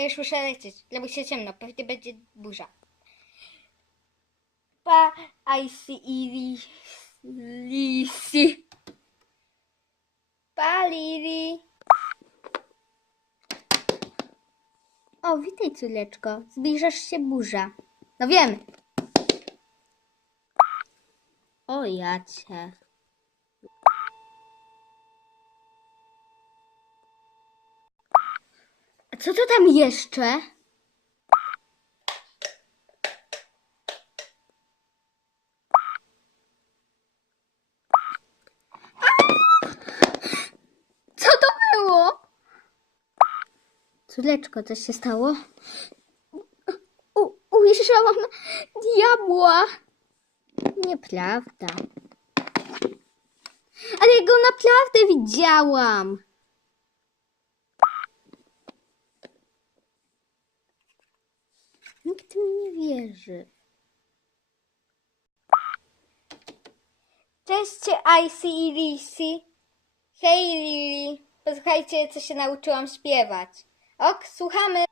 Ja już muszę lecieć. Robi się ciemno. Pewnie będzie burza. Pa, I see Lili. Lisi. Pa, Lili. O, witaj, córeczko. Zbliżasz się burza. No wiem. O, ja cię. Co to tam jeszcze? Co to było? Córeczko, coś się stało? Ujrzałam diabła. Nieprawda. Ale go naprawdę widziałam. Nikt mi nie wierzy. Cześć, Icy i Lisi. Hej, Lili. Posłuchajcie, co się nauczyłam śpiewać. Ok, słuchamy.